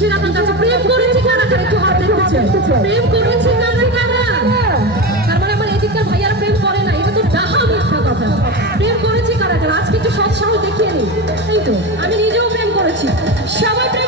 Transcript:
খুশির আপনার কাছে প্রেম করেছি কারা কারা একটু হাত দেখেছেন প্রেম করেছি কারা কারা তার মানে আমার এদিককার ভাইয়ারা প্রেম করে না এটা তো ডাহা মিথ্যা কথা প্রেম করেছি কারা কারা আজকে একটু সৎ সাহস দেখিয়ে নিই এই তো আমি নিজেও প্রেম করেছি সবাই প্রেম